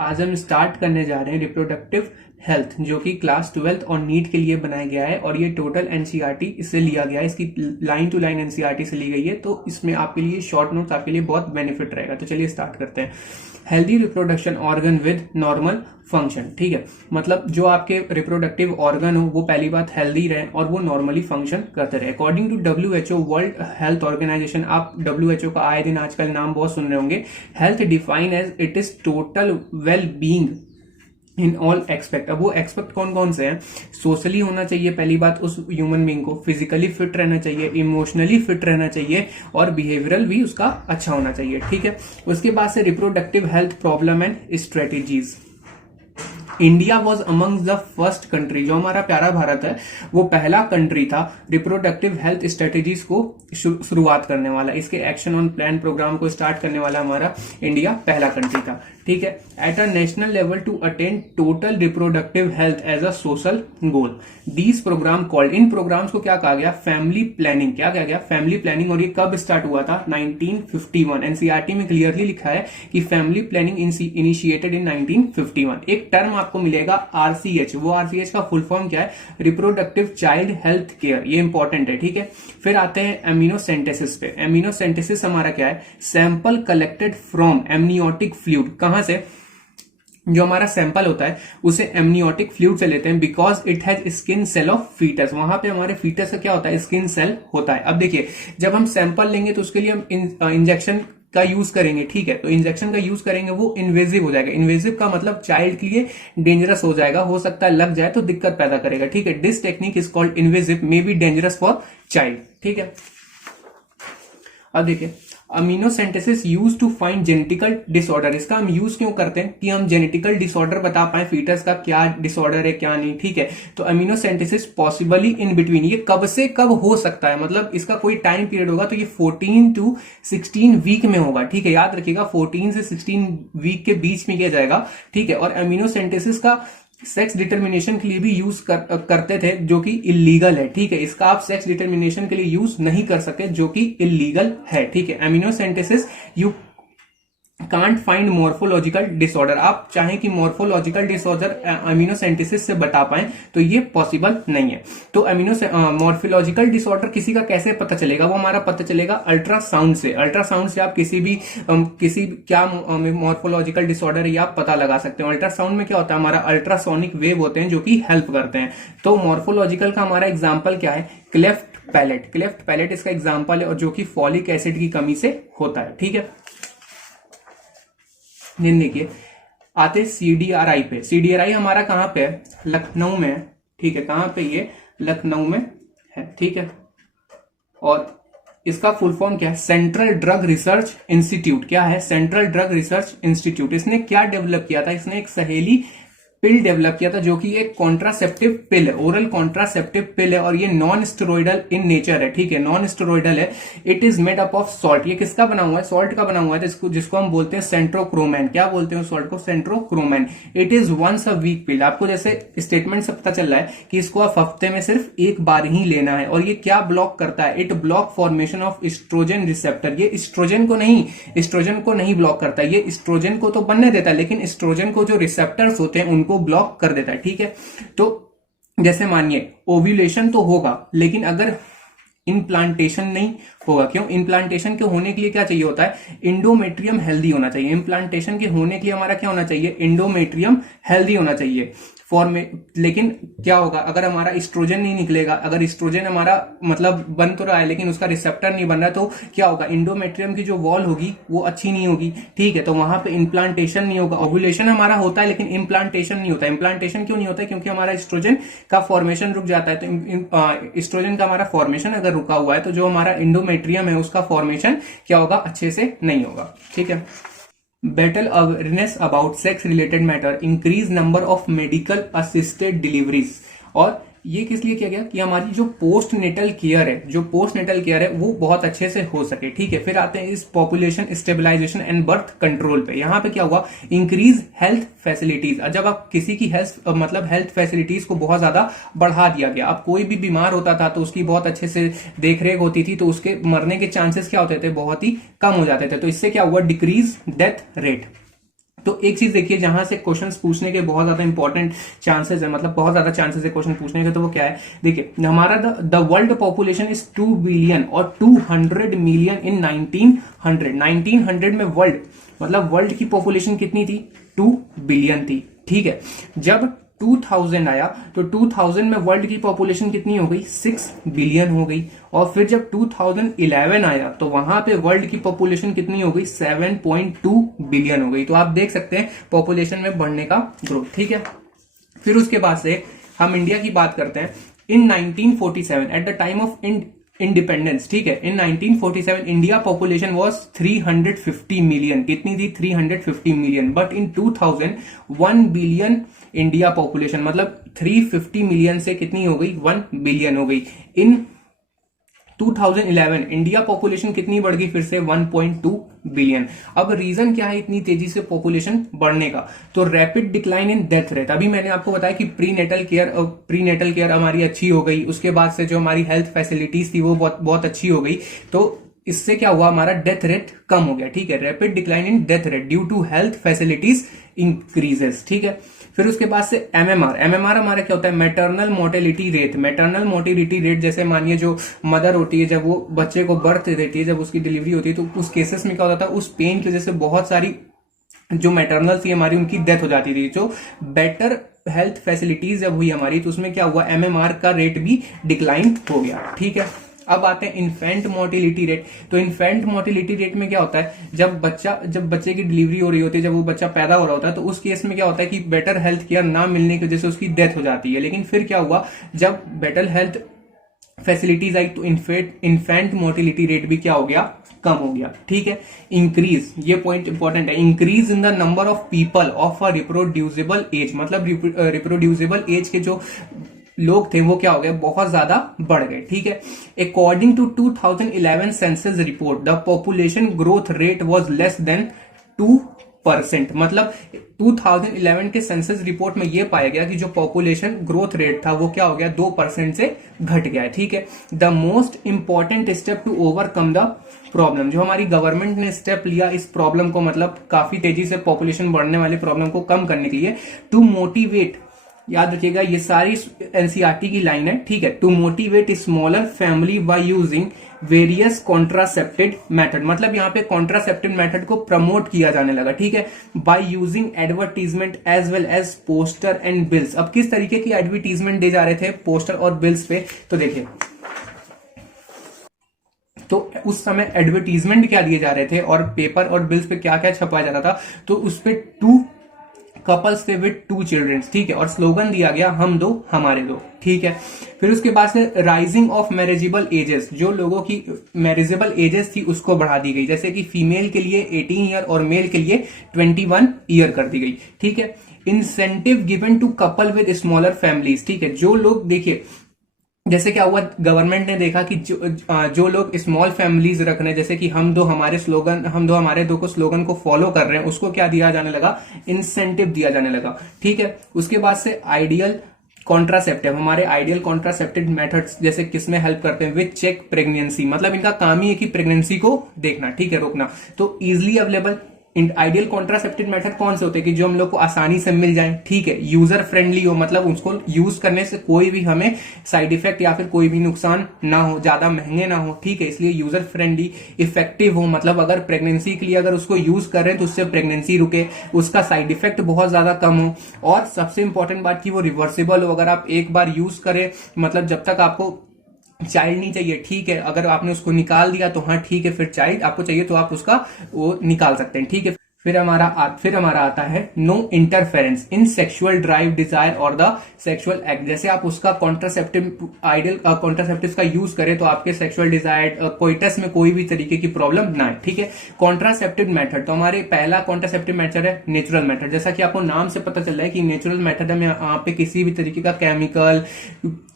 आज हम स्टार्ट करने जा रहे हैं रिप्रोडक्टिव हेल्थ, जो कि क्लास 12 और नीट के लिए बनाया गया है और ये टोटल एनसीईआरटी इससे लिया गया है, इसकी लाइन टू लाइन एनसीईआरटी से ली गई है। तो इसमें आपके लिए शॉर्ट नोट्स आपके लिए बहुत बेनिफिट रहेगा। तो चलिए स्टार्ट करते हैं। Healthy reproduction organ with normal function, ठीक है, मतलब जो आपके रिप्रोडक्टिव ऑर्गन हो वो पहली बात हेल्दी रहे और वो नॉर्मली फंक्शन करते रहे। According to WHO, world health organisation, आप डब्ल्यूएचओ का आए दिन आजकल नाम बहुत सुन रहे होंगे। Health define as it is total well being in all expect. अब वो एक्सपेक्ट कौन कौन से हैं? सोशली होना चाहिए पहली बात उस ह्यूमन बीइंग को, फिजिकली फिट रहना चाहिए, इमोशनली फिट रहना चाहिए और बिहेवियरल भी उसका अच्छा होना चाहिए, ठीक है। उसके बाद से reproductive health problem and strategies. India was among the first country, जो हमारा प्यारा भारत है वो पहला कंट्री था रिप्रोडक्टिव हेल्थ स्ट्रेटेजीज को शुरुआत करने वाला। इसके एक्शन ऑन प्लान प्रोग्राम को स्टार्ट करने वाला हमारा इंडिया पहला कंट्री था, ठीक है। At a national level to attain total reproductive health as a social goal, these programme called, इन प्रोग्राम्स को क्या कहा गया? Family planning. क्या कहा गया? Family planning. और ये कब स्टार्ट हुआ था? 1951। एनसीईआरटी में क्लियरली लिखा है कि फैमिली प्लानिंग इनिशिएटेड इन 1951। एक टर्म आपको मिलेगा आरसीएच, वो आरसीएच का फुल फॉर्म क्या है? रिप्रोडक्टिव चाइल्ड हेल्थ केयर, ये इंपॉर्टेंट है, ठीक है। फिर आते हैं एमिनोसेंटेसिस पे। एमिनोसेंटेसिस हमारा क्या है? Sample collected from amniotic fluid. कहां से? जो हमारा सैंपल होता है उसे एमनियोटिक फ्लूइड से लेते हैं, because it has skin cell of foetus. वहां पे हमारे फीटस का क्या होता है? स्किन सेल होता है। अब देखिए, जब हम सैंपल लेंगे तो उसके लिए हम इंजेक्शन का यूज करेंगे, ठीक है। तो इंजेक्शन का यूज करेंगे, वो इन्वेजिव हो जाएगा। इन्वेजिव का मतलब चाइल्ड के लिए डेंजरस हो जाएगा, हो सकता है लग जाए तो दिक्कत पैदा करेगा, ठीक है। This technique is called invasive, may be dangerous for child, ठीक है। अब देखिए, amniocentesis use to find genetical disorder. इसका हम यूज क्यों करते हैं? कि हम जेनेटिकल डिसऑर्डर बता पाए फीटस का क्या डिसऑर्डर है क्या नहीं, ठीक है। तो अमीनोसेंटेसिस पॉसिबली इन बिटवीन, ये कब से कब हो सकता है, मतलब इसका कोई टाइम पीरियड होगा, तो ये 14 टू 16 वीक में होगा, ठीक है। याद रखिएगा 14 से 16 वीक के बीच में किया जाएगा, ठीक है। और अमीनोसेंटेसिस का सेक्स डिटर्मिनेशन के लिए भी यूज करते थे, जो कि इलीगल है, ठीक है। इसका आप सेक्स डिटर्मिनेशन के लिए यूज नहीं कर सकते, जो कि इलीगल है, ठीक है। एमिनोसेंटेसिस you can't find morphological disorder. आप चाहें कि मॉर्फोलॉजिकल डिसऑर्डर अमीनोसेंटेसिस से बता पाएं तो ये पॉसिबल नहीं है। तो मॉर्फोलॉजिकल डिसऑर्डर किसी का कैसे पता चलेगा? वो हमारा पता चलेगा अल्ट्रासाउंड से। अल्ट्रासाउंड से आप किसी क्या मॉर्फोलॉजिकल डिसऑर्डर है ये आप पता लगा सकते हो। अल्ट्रासाउंड में क्या होता है? हमारा अल्ट्रासोनिक वेव होते हैं जो कि हेल्प करते हैं। तो मॉर्फोलॉजिकल का हमारा एग्जाम्पल क्या है? Cleft palate. क्लेफ्ट पैलेट इसका एग्जाम्पल है, और जो कि फॉलिक एसिड की कमी से होता है, ठीक है। देखिए, आते सीडीआरआई पे। सीडीआरआई हमारा कहां पे है? लखनऊ में है, ठीक है। कहां पे? ये लखनऊ में है, ठीक है। और इसका फुल फॉर्म क्या है? Central drug research institute. क्या है? Central drug research institute. इसने क्या डेवलप किया था? इसने एक सहेली पिल डेवलप किया था, जो कि एक कॉन्ट्रासेप्टिव पिल है, ओरल कॉन्ट्रासेप्टिव पिल है, और ये नॉन स्टेरॉइडल इन नेचर है, ठीक है। नॉन स्टेरॉइडल है। It is made up of salt. ये किसका बना हुआ है? सॉल्ट का बना हुआ है, जिसको हम बोलते हैं सेंट्रोक्रोमैन। क्या बोलते हैं सॉल्ट को? Centchroman. It is once a week pill. आपको जैसे स्टेटमेंट से पता चल रहा है कि इसको आप हफ्ते में सिर्फ एक बार ही लेना है। और ये क्या ब्लॉक करता है? It block formation of oestrogen receptor. ये एस्ट्रोजन को नहीं ब्लॉक करता है। ये एस्ट्रोजन को तो बनने देता है, लेकिन एस्ट्रोजन को जो रिसेप्टर्स होते हैं उनको ब्लॉक कर देता है, ठीक है। तो जैसे मानिए ओव्यूलेशन तो होगा, लेकिन अगर इम्प्लांटेशन नहीं होगा। क्यों? इम्प्लांटेशन के होने के लिए क्या चाहिए होता है? इंडोमेट्रियम हेल्दी होना चाहिए। इम्प्लांटेशन के होने के लिए हमारा क्या होना चाहिए? इंडोमेट्रियम हेल्दी होना चाहिए। लेकिन क्या होगा अगर हमारा एस्ट्रोजन नहीं निकलेगा? अगर एस्ट्रोजन हमारा मतलब बन तो रहा है लेकिन उसका रिसेप्टर नहीं बन रहा, तो क्या होगा? इंडोमेट्रियम की जो वॉल होगी वो अच्छी नहीं होगी, ठीक है। तो वहां पे इम्प्लांटेशन नहीं होगा। ओव्यूलेशन हमारा होता है लेकिन इम्प्लांटेशन नहीं होता। इम्प्लांटेशन क्यों नहीं होता है? क्योंकि हमारा एस्ट्रोजन का फॉर्मेशन रुक जाता है। तो एस्ट्रोजन का हमारा फॉर्मेशन अगर रुका हुआ है तो जो हमारा इंडोमेट्रियम है उसका फॉर्मेशन क्या होगा? अच्छे से नहीं होगा, ठीक है। Better awareness about sex related matter, increase number of medical assisted deliveries. और ये किस लिए किया गया? कि हमारी जो पोस्ट नेटल केयर है वो बहुत अच्छे से हो सके, ठीक है। फिर आते हैं इस population stabilisation and birth control पे। यहां पे क्या हुआ? Increase health facilities. जब आप किसी की हेल्थ फैसिलिटीज को बहुत ज्यादा बढ़ा दिया गया। अब कोई भी बीमार होता था तो उसकी बहुत अच्छे से देखरेख होती थी, तो उसके मरने के चांसेस क्या होते थे? बहुत ही कम हो जाते थे। तो इससे क्या हुआ? Decrease death rate. तो एक चीज देखिए, जहां से क्वेश्चंस पूछने के बहुत ज्यादा इंपॉर्टेंट चांसेस है, मतलब बहुत ज्यादा चांसेस है क्वेश्चन पूछने के, तो वो क्या है, देखिए हमारा the world population is 2 billion और 200 मिलियन इन 1900 में वर्ल्ड, मतलब वर्ल्ड की पॉपुलेशन कितनी थी, 2 बिलियन थी, ठीक है। जब 2000 आया तो 2000 में वर्ल्ड की पॉपुलेशन कितनी हो गई, 6 बिलियन हो गई। और फिर जब 2011 आया तो वहां पे वर्ल्ड की पॉपुलेशन कितनी हो गई, 7.2 बिलियन हो गई। तो आप देख सकते हैं पॉपुलेशन में बढ़ने का ग्रोथ, ठीक है। फिर उसके बाद से हम इंडिया की बात करते हैं। इन 1947 at the time of independence, ठीक है, इन 1947 इंडिया पॉपुलेशन वाज 350 मिलियन, कितनी थी, 350 million. But in 2000 1 billion India population, मतलब 350 मिलियन से कितनी हो गई, 1 बिलियन हो गई। इन 2011 इंडिया पॉपुलेशन कितनी बढ़ गई, फिर से 1.2 बिलियन। अब रीजन क्या है इतनी तेजी से पॉपुलेशन बढ़ने का, तो rapid decline in death rate. अभी मैंने आपको बताया कि प्रीनेटल केयर हमारी अच्छी हो गई, उसके बाद से जो हमारी हेल्थ फैसिलिटीज थी वो बहुत अच्छी हो गई, तो इससे क्या हुआ, हमारा डेथ रेट कम हो गया, ठीक है। Rapid decline in death rate due to health facilities increases, ठीक है। फिर उसके बाद से एमएमआर हमारा क्या होता है, मैटरनल मोर्टेलिटी रेट। जैसे मानिए जो मदर होती है, जब वो बच्चे को बर्थ देती है, जब उसकी डिलीवरी होती है, तो उस केसेस में क्या होता था, उस पेन की वजह से बहुत सारी जो मैटरनल थी हमारी, उनकी डेथ हो जाती थी। जो बेटर हेल्थ फैसिलिटीज जब हुई हमारी, तो उसमें क्या हुआ, एमएमआर का रेट भी डिक्लाइन हो गया, ठीक है। अब आते हैं इन्फेंट मोर्टिलिटी रेट। तो इन्फेंट मोर्टिलिटी रेट में क्या होता है, जब बच्चे की डिलीवरी हो रही होती है, जब वो बच्चा पैदा हो रहा होता है, तो उस केस में क्या होता है कि बेटर हेल्थ केयर ना मिलने की वजह से उसकी डेथ हो जाती है। लेकिन फिर क्या हुआ, जब बेटर हेल्थ फैसिलिटीज आई तो इन्फेंट मोर्टिलिटी रेट भी क्या हो गया, कम हो गया, ठीक है। इंक्रीज, ये पॉइंट इंपॉर्टेंट है, increase in the number of people of a reproducible age, मतलब रिप्रोड्यूसिबल एज के जो लोग थे वो क्या हो गए, बहुत ज्यादा बढ़ गए, ठीक है। According to 2011 census report the population growth rate was less than 2%, मतलब 2011 के सेंसस रिपोर्ट में यह पाया गया कि जो पॉपुलेशन ग्रोथ रेट था वो क्या हो गया, 2% से घट गया है, ठीक है। The most important step to overcome the problem, जो हमारी गवर्नमेंट ने स्टेप लिया इस प्रॉब्लम को, मतलब काफी तेजी से पॉपुलेशन बढ़ने वाले प्रॉब्लम को कम करने के लिए, टू मोटिवेट, याद रखिएगा ये सारी एनसीईआरटी की लाइन है, ठीक है। To motivate smaller family by using various contraceptive method, मतलब यहाँ पे कॉन्ट्रासेप्टिव मेथड को प्रमोट किया जाने लगा, ठीक है। By using advertisement as well as poster and bills. अब किस तरीके की एडवर्टीजमेंट दे जा रहे थे पोस्टर और बिल्स पे, तो देखिए, तो उस समय एडवर्टीजमेंट क्या दिए जा रहे थे और पेपर और बिल्स पे क्या क्या छपाया जा रहा था, तो उस पे 2 कपल्स थे विद 2 चिल्ड्रंस, ठीक है, और स्लोगन दिया गया हम दो हमारे दो, ठीक है। फिर उसके बाद से राइजिंग ऑफ मैरिजेबल एजेस, जो लोगों की मैरिजेबल एजेस थी उसको बढ़ा दी गई, जैसे कि फीमेल के लिए 18 ईयर और मेल के लिए 21 ईयर कर दी गई, ठीक है। Incentive given to couple with smaller families, ठीक है, जो लोग देखिए, जैसे क्या हुआ, गवर्नमेंट ने देखा कि जो लोग स्मॉल फैमिलीज रख रहे हैं, जैसे कि हम दो हमारे दो को स्लोगन को फॉलो कर रहे हैं, उसको क्या दिया जाने लगा, इंसेंटिव दिया जाने लगा, ठीक है। उसके बाद से आइडियल कॉन्ट्रासेप्टिव, हमारे आइडियल कॉन्ट्रासेप्टिव मेथड्स जैसे किसमें हेल्प करते हैं, विद चेक प्रेगनेंसी, मतलब इनका काम ही है कि प्रेगनेंसी को देखना, ठीक है, रोकना। तो easily available ideal contraceptive method कौन से होते हैं कि जो हम लोग को आसानी से मिल जाए, ठीक है, यूजर फ्रेंडली हो, मतलब उसको यूज करने से कोई भी हमें साइड इफेक्ट या फिर कोई भी नुकसान ना हो, ज्यादा महंगे ना हो, ठीक है, इसलिए यूजर फ्रेंडली, इफेक्टिव हो, मतलब अगर प्रेगनेंसी के लिए अगर उसको यूज कर रहे हैं तो उससे प्रेगनेंसी रुके, उसका साइड इफेक्ट बहुत ज्यादा कम हो, और सबसे इंपॉर्टेंट बात की वो रिवर्सिबल हो। अगर आप एक बार यूज करें, मतलब जब तक आपको चाइल्ड नहीं चाहिए, ठीक है, अगर आपने उसको निकाल दिया तो हाँ ठीक है, फिर चाइल्ड आपको चाहिए तो आप उसका वो निकाल सकते हैं, ठीक है। फिर हमारा आता है no interference in sexual drive, desire और द सेक्सुअल एक्ट। जैसे आप उसका आइडियल कॉन्ट्रासेप्टिव का यूज करें तो आपके सेक्सुअल डिजायर, कोइटस में कोई भी तरीके की प्रॉब्लम ना है, ठीक है। कॉन्ट्रासेप्टिव मेथड, तो हमारे पहला कॉन्ट्रासेप्टिव मेथड है नेचुरल मेथड। जैसा कि आपको नाम से पता चल रहा है कि नेचुरल मेथड में यहाँ पे किसी भी तरीके का केमिकल,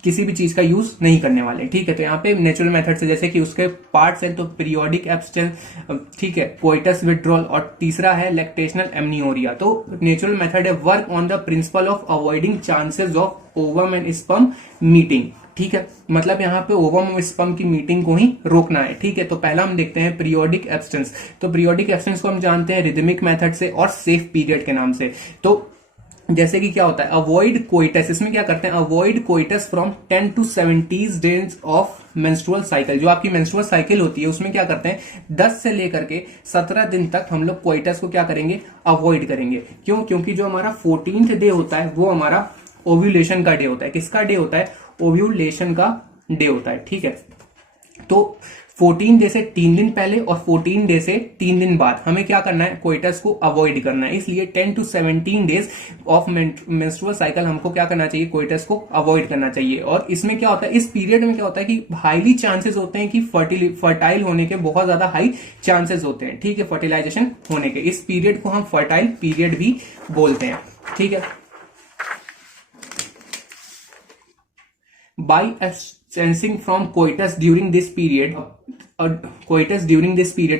किसी भी चीज का यूज नहीं करने वाले, ठीक है। तो यहाँ पे नेचुरल मेथड से जैसे कि उसके पार्ट्स हैं, तो पीरियोडिक एब्स्टेंस, ठीक है, कोइटस विड्रॉल, और तीसरा है लैक्टेशनल एमनियोरिया। तो नेचुरल मेथड है work on the principle of avoiding chances of ovum and sperm meeting, ठीक है, मतलब यहाँ पे ओवम और स्पर्म की मीटिंग को ही रोकना है। ठीक है, तो पहला हम देखते हैं पीरियोडिक एब्सटेंस। तो पीरियोडिक एब्सटेंस को हम जानते हैं रिदमिक मेथड से और सेफ पीरियड के नाम से। तो जैसे कि क्या होता है, अवॉइड कोइटस, इसमें क्या करते हैं, avoid coitus from 10 to 70 days of menstrual cycle. जो आपकी मेंस्ट्रुअल साइकिल होती है उसमें क्या करते हैं 10 से लेकर के 17 दिन तक हम लोग कोइटस को क्या करेंगे, अवॉइड करेंगे। क्यों? क्योंकि जो हमारा 14th डे होता है वो हमारा ओव्यूलेशन का डे होता है। किसका डे होता है? ओव्यूलेशन का डे होता है। ठीक है, तो 14 डे से 3 दिन पहले और 14 डे से 3 दिन बाद हमें क्या करना है, कोइटस को अवॉइड करना है। इसलिए 10 to 17 days of menstrual cycle हमको क्या करना चाहिए, कोइटस को अवॉइड करना चाहिए। और इसमें क्या होता है, इस पीरियड में क्या होता है कि हाईली चांसेस होते हैं कि फर्टाइल होने के बहुत ज्यादा हाई चांसेस होते हैं। ठीक है, फर्टिलाइजेशन होने के, इस पीरियड को हम फर्टाइल पीरियड भी बोलते हैं। ठीक है, by abstaining from coitus during this period,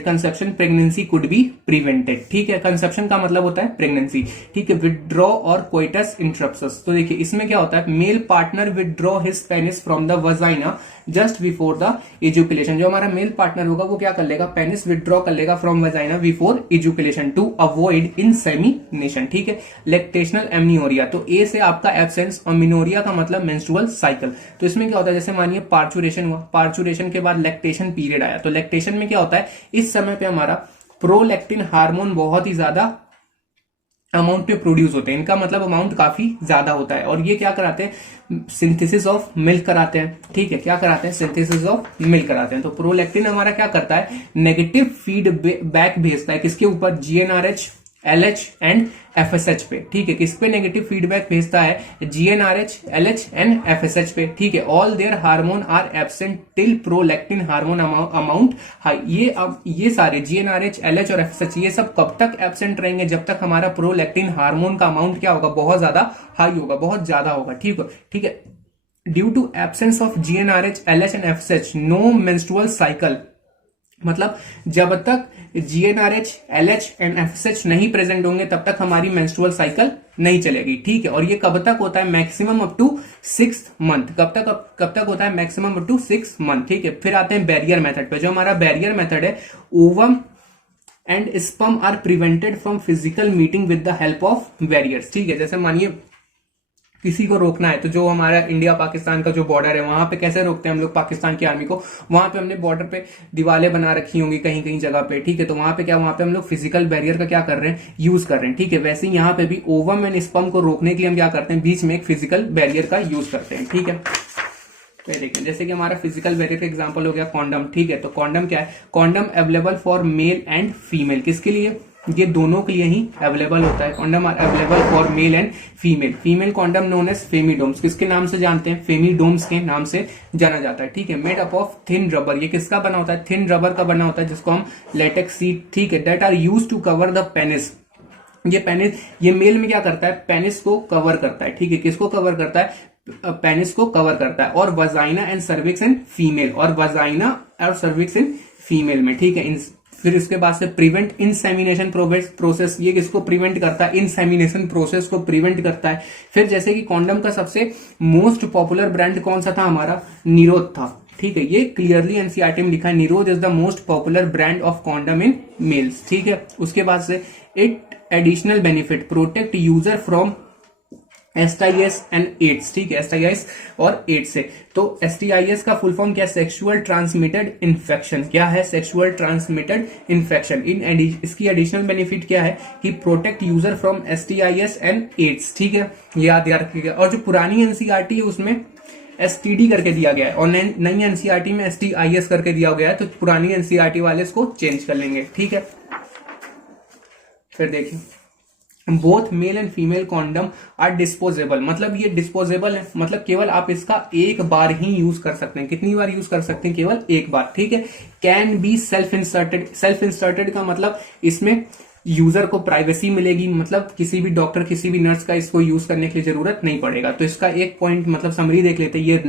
conception pregnancy could be prevented। ठीक है, कंसेप्शन का मतलब होता है प्रेगनेंसी। ठीक है, विदड्रॉ और कोइटस इंटरप्शंस। तो देखिए इसमें क्या होता है, male partner withdraw his penis from the vagina just before the ejaculation. जो हमारा मेल पार्टनर होगा वो क्या कर लेगा, पेनिस विदड्रॉ कर लेगा from vagina before ejaculation to avoid insemination. ठीक है, लैक्टेशनल एमनियोरिया, तो ए से आपका एब्सेंस और मिनोरिया का मतलब मेंस्ट्रुअल साइकिल। तो इसमें क्या होता है, जैसे मानिए पार्चुरेशन हुआ, पार्चुरेशन के बाद लैक्टेशन पीरियड आया, तो लैक्टेशन में क्या होता है, इस समय पे हमारा प्रोलैक्टिन हार्मोन बहुत ही ज्यादा अमाउंट पे प्रोड्यूस होते हैं। इनका मतलब अमाउंट काफी ज्यादा होता है, और ये क्या कराते हैं, सिंथेसिस ऑफ मिल्क कराते हैं। ठीक है, क्या कराते हैं, सिंथेसिस ऑफ मिल्क कराते हैं। तो प्रोलैक्टिन हमारा क्या करता है, नेगेटिव फीडबैक भेजता है किसके ऊपर, जीएनआरएच, एलएच एंड एफएसएच पे। ठीक है, किस पे नेगेटिव फीडबैक भेजता है, जीएनआरएच, एलएच एंड एफएसएच पे। ठीक है, all there hormone are absent till prolactin hormone amount high. ये सारे जीएनआरएच, एलएच और एफएसएच ये सब कब तक एब्सेंट रहेंगे, जब तक हमारा प्रोलैक्टिन हार्मोन का अमाउंट क्या होगा, बहुत ज्यादा हाई होगा, बहुत ज्यादा होगा। ठीक है, due to absence of GnRH, LH and FSH no menstrual cycle, मतलब जब तक जीएनआरएच, एलएच एंड एफएसएच नहीं प्रेजेंट होंगे तब तक हमारी मेंस्ट्रुअल साइकिल नहीं चलेगी। ठीक है, और ये कब तक होता है, मैक्सिमम अप टू 6 मंथ। कब तक होता है, मैक्सिमम अप टू 6 मंथ। ठीक है, फिर आते हैं बैरियर मेथड पे। जो हमारा बैरियर मेथड है, ovum and sperm are prevented from physical meeting with the help of barriers. ठीक है, जैसे मानिए किसी को रोकना है, तो जो हमारा इंडिया पाकिस्तान का जो बॉर्डर है वहां पे कैसे रोकते हैं हम लोग पाकिस्तान की आर्मी को, वहां पे हमने बॉर्डर पे दीवारें बना रखी होंगी कहीं कहीं जगह पे। ठीक है, तो वहां पे हम लोग फिजिकल बैरियर का क्या कर रहे हैं, यूज कर रहे हैं। ठीक है, वैसे ही यहाँ पे भी ओवम एंड स्पर्म को रोकने के लिए हम क्या करते हैं, बीच में एक फिजिकल बैरियर का यूज करते हैं। ठीक है, तो देखिए जैसे कि हमारा फिजिकल बैरियर का एग्जांपल हो गया कॉन्डम। ठीक है, तो कॉन्डम क्या है, condom available for male and female. किसके लिए, ये दोनों के लिए ही अवेलेबल होता है। Condom are available for male and female. Female condom known as femidoms. किसके नाम से जानते हैं, फेमिडोम्स के नाम से जाना जाता है। ठीक है, made up of thin rubber. ये किसका बना होता है, थिन रबर का बना होता है, जिसको हम लेटेक्स सीड, ठीक है, that are use to cover the penis. ये पेनिस, ये मेल में क्या करता है, पेनिस को कवर करता है। ठीक है, किसको कवर करता है, पेनिस को कवर करता है। और vagina and cervix in female, और वजाइना और सर्विक्स इन फीमेल में। ठीक है, फिर इसके बाद से प्रिवेंट इंसेमिनेशन प्रोसेस, ये किसको प्रिवेंट करता है, इंसेमिनेशन प्रोसेस को प्रिवेंट करता है। फिर जैसे कि कॉन्डम का सबसे मोस्ट पॉपुलर ब्रांड कौन सा था हमारा, निरोध था। ठीक है, ये क्लियरली एनसीईआरटी में लिखा है, Nirodh is the most popular brand of condom in males. ठीक है, उसके बाद से it additional benefit protect user from STIs and AIDS. ठीक है, एसटीआईएस और एड्स से। तो एसटीआईएस का फुल फॉर्म क्या है, सेक्सुअल ट्रांसमिटेड इन्फेक्शन। क्या है, सेक्सुअल ट्रांसमिटेड इन्फेक्शन। इसकी एडिशनल बेनिफिट क्या है कि protect user from STIs and AIDS. ठीक है, याद रखिएगा। और जो पुरानी एनसीईआरटी है उसमें एसटीडी करके दिया गया है, और नई एनसीईआरटी में एसटीआईएस करके दिया गया है, तो पुरानी एनसीईआरटी वाले इसको चेंज कर लेंगे। ठीक है, फिर देखिए both male and female condom are disposable. मतलब ये डिस्पोजेबल है, मतलब केवल आप इसका एक बार ही यूज कर सकते हैं। कितनी बार यूज कर सकते हैं, केवल एक बार। ठीक है, can be self inserted. Self inserted का मतलब इसमें यूजर को प्राइवेसी मिलेगी, मतलब किसी भी डॉक्टर किसी भी नर्स का इसको यूज करने के लिए जरूरत नहीं पड़ेगा। तो इसका एक पॉइंट मतलब समरी देख लेते हैं, ये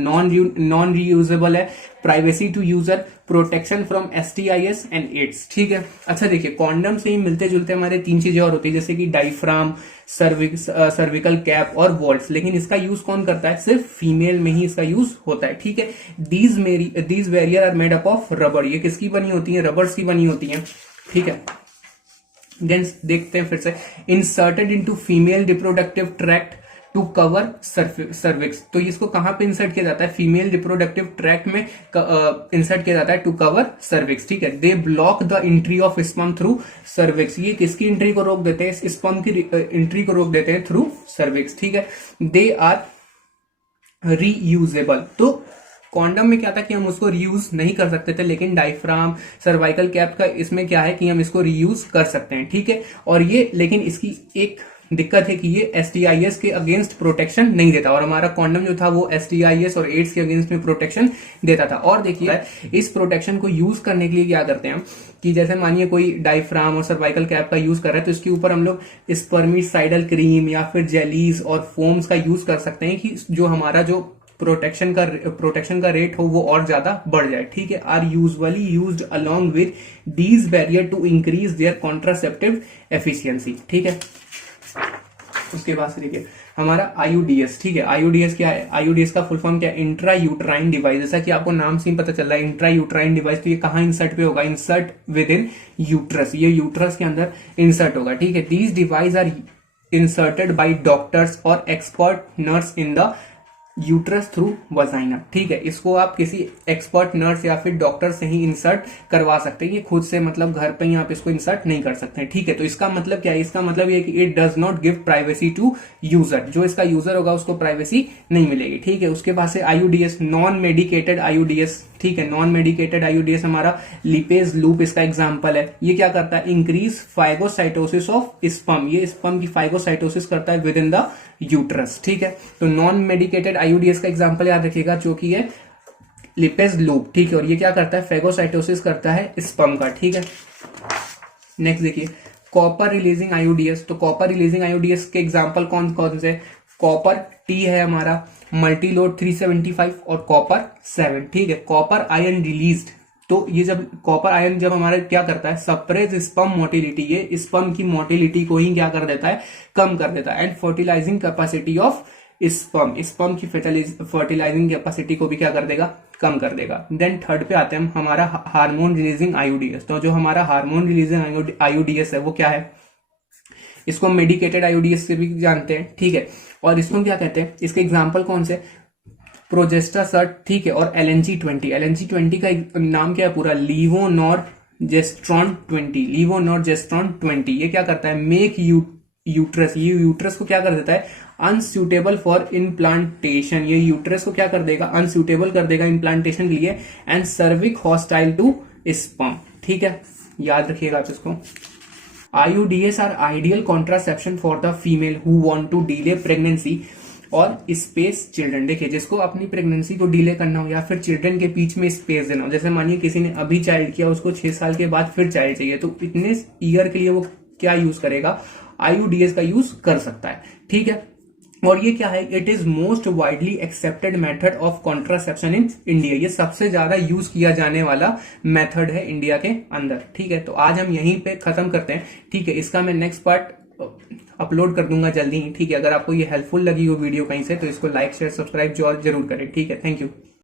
नॉन रीयूजेबल है, privacy to user, protection from STIs and AIDS. ठीक है, अच्छा देखिए कॉन्डम से ही मिलते जुलते हमारे 3 चीजें और होती है, जैसे कि डायफ्राम, सर्विकल कैप और वॉल्ट्स, लेकिन इसका यूज कौन करता है, सिर्फ फीमेल में ही इसका यूज होता है। ठीक है, these barrier are made up of rubber, ये किसकी बनी होती है, रबर्स की बनी होती है। ठीक है, देन देखते हैं फिर से, inserted into female reproductive tract to cover cervix, तो इसको कहां पे इंसर्ट किया जाता है, फीमेल रिप्रोडक्टिव ट्रैक्ट में इंसर्ट किया जाता है टू कवर सर्विक्स। ठीक है, they block the entry of sperm through cervix, ये किसकी एंट्री को रोक देते हैं, स्पर्म की एंट्री को रोक देते हैं थ्रू सर्विक्स। ठीक है, दे आर रीयूजेबल, तो कॉन्डम में क्या था कि हम उसको रीयूज नहीं कर सकते थे, लेकिन डायफ्राम, सर्वाइकल कैप का इसमें क्या है कि हम इसको रीयूज कर सकते हैं। ठीक है, और ये लेकिन इसकी एक दिक्कत है कि ये STIs के अगेंस्ट प्रोटेक्शन नहीं देता, और हमारा कॉन्डम जो था वो STIs और एड्स के अगेंस्ट में प्रोटेक्शन देता था। और देखिए इस प्रोटेक्शन को यूज करने के लिए क्या करते हैं कि जैसे मानिए कोई डायफ्राम और सर्वाइकल कैप का यूज कर रहा है, तो इसके ऊपर हम लोग स्पर्मिसाइडल क्रीम या फिर जेलीज और फोम्स का यूज कर सकते हैं कि जो हमारा जो प्रोटेक्शन का रेट हो वो और ज्यादा बढ़ जाए। ठीक है, are usually used along with these barrier to increase their contraceptive efficiency. ठीक है, उसके बाद से देखिए हमारा IUDs। ठीक है, IUDs क्या है, IUDs का फुल फॉर्म क्या है, इंट्रा यूट्राइन डिवाइस, जैसा कि आपको नाम से ही पता चल रहा है इंट्रा यूट्राइन डिवाइस, तो ये कहां इंसर्ट पे होगा, इंसर्ट विद इन यूट्रस, ये यूट्रस के अंदर इंसर्ट होगा। ठीक है, these device are inserted by doctors और expert nurse in the uterus through vagina. ठीक है, इसको आप किसी एक्सपर्ट नर्स या फिर डॉक्टर से ही इंसर्ट करवा सकते हैं, ये खुद से मतलब घर पे ही आप इसको इंसर्ट नहीं कर सकते हैं। ठीक है, तो इसका मतलब क्या है, इसका मतलब ये कि it does not give privacy to user, जो इसका यूजर होगा उसको प्राइवेसी नहीं मिलेगी। ठीक है, उसके बाद से IUDs, नॉन मेडिकेटेड IUDs। ठीक है, नॉन मेडिकेटेड IUDs हमारा लिपेज लूप इसका एग्जांपल है, ये क्या करता है, इंक्रीज फाइगोसाइटोसिस ऑफ स्पर्म, ये स्पर्म की फाइगोसाइटोसिस करता है विद इन द यूट्रस। ठीक है, तो नॉन मेडिकेटेड IUDs का एग्जांपल याद रखिएगा जो कि है लिपेज लूप। ठीक है, और ये क्या करता है, फेगोसाइटोसिस करता है स्पर्म का। ठीक है, नेक्स्ट देखिए कॉपर रिलीजिंग IUDs, तो कॉपर रिलीजिंग IUDs के एग्जांपल कौन कौन से, कॉपर T है हमारा, मल्टीलोड 375 और कॉपर 7। ठीक है, कॉपर आयन रिलीज्ड, तो ये जब कॉपर आयन जब हमारा क्या करता है, सप्रेस स्पर्म मोटिलिटी, ये स्पर्म की मोटिलिटी को ही क्या कर देता है, कम कर देता है, and fertilising capacity of sperm की फर्टिलाइजिंग कैपेसिटी को भी क्या कर देगा, कम कर देगा। देन थर्ड पे आते हैं हम, हमारा हार्मोन रिलीजिंग IUDs, तो जो हमारा हार्मोन रिलीजिंग IUDs है वो क्या है, इसको मेडिकेटेड IUDs से भी जानते हैं। ठीक है, और इसको क्या कहते हैं, इसके एग्जाम्पल कौन से, प्रोजेस्टासर्ट। ठीक है, और LNG20 का नाम क्या है पूरा, लीवोनॉर्जेस्ट्रॉन 20, लीवोनॉर्जेस्ट्रॉन 20, ये क्या करता है, मेक यूट्रस, ये यूट्रस को क्या कर देता है, अनसूटेबल फॉर इम्प्लांटेशन, ये यूट्रस को क्या कर देगा, अनसूटेबल कर देगा इम्प्लांटेशन के लिए, and cervix hostile to sperm. ठीक है, याद रखिएगा आप इसको। IUDs are ideal contraception for the female who want to delay pregnancy और स्पेस चिल्ड्रन। देखिए जिसको अपनी प्रेगनेंसी को डिले करना हो या फिर चिल्ड्रन के बीच में स्पेस देना हो, जैसे मानिए किसी ने अभी चाइल्ड किया, उसको 6 साल के बाद फिर चाइल्ड चाहिए, तो इतने ईयर के लिए वो क्या यूज करेगा, IUDs का यूज कर सकता है। ठीक है, और ये क्या है, it is most widely accepted method of contraception in India, ये सबसे ज्यादा यूज किया जाने वाला मेथड है इंडिया के अंदर। ठीक है, तो आज हम यहीं पे खत्म करते हैं। ठीक है, इसका मैं नेक्स्ट पार्ट अपलोड कर दूंगा जल्दी ही। ठीक है, अगर आपको ये हेल्पफुल लगी हो वीडियो कहीं से, तो इसको लाइक शेयर सब्सक्राइब जरूर करें। ठीक है, थैंक यू।